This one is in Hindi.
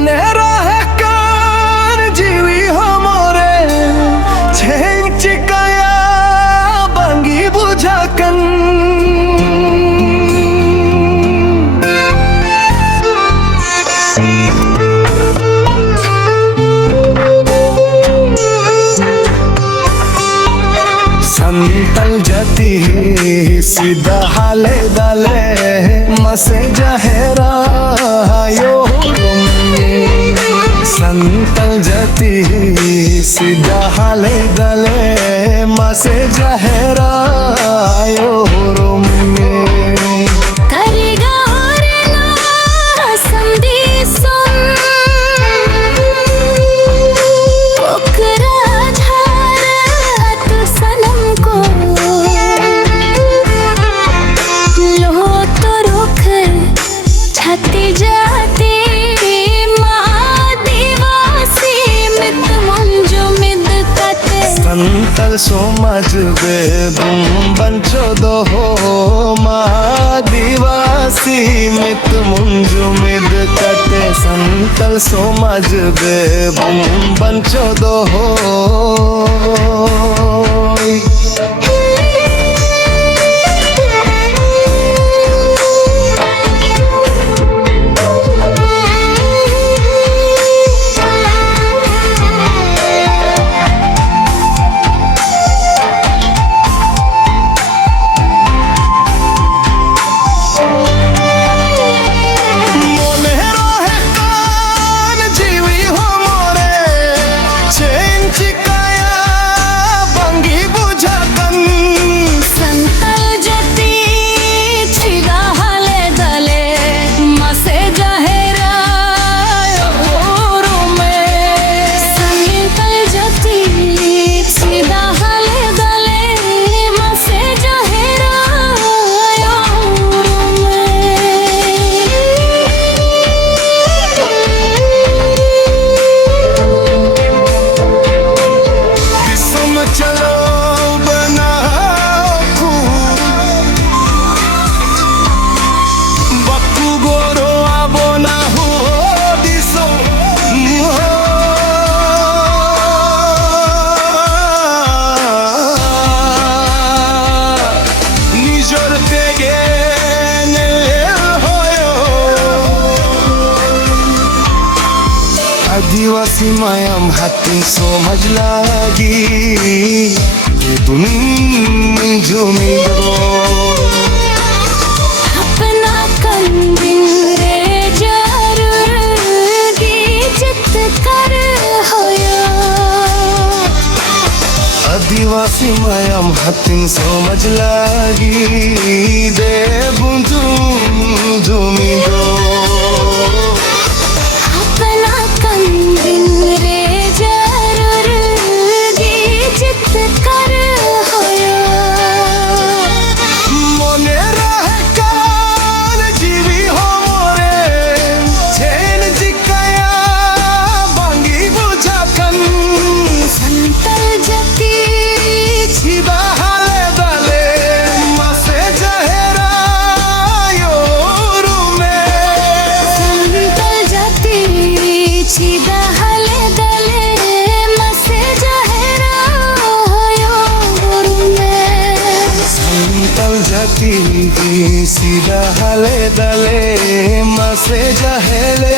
মনে রহে কার জীবি হমরে ছেং চিকায়া বাঙ্গি বুঝাকন संतल जती सीधा हाले दाले मसे जहरा यो संतल जती सीधा हाले दाले मसे जहरा यो संतल सोमज बे बुम बंचो दो हो आदिवासी मित मुंजु मिद कटे संतल सोमज बे बुम बंचो दो हो आदिवासी मायाम हाथी सोमज लागी तुम झूमी दो अपना कंदिन रे जरूर जित कर होया आदिवासी मायाम हाथी सोमज लागी दे बुंदू झूमी दो सीधा हले दले मसे जहले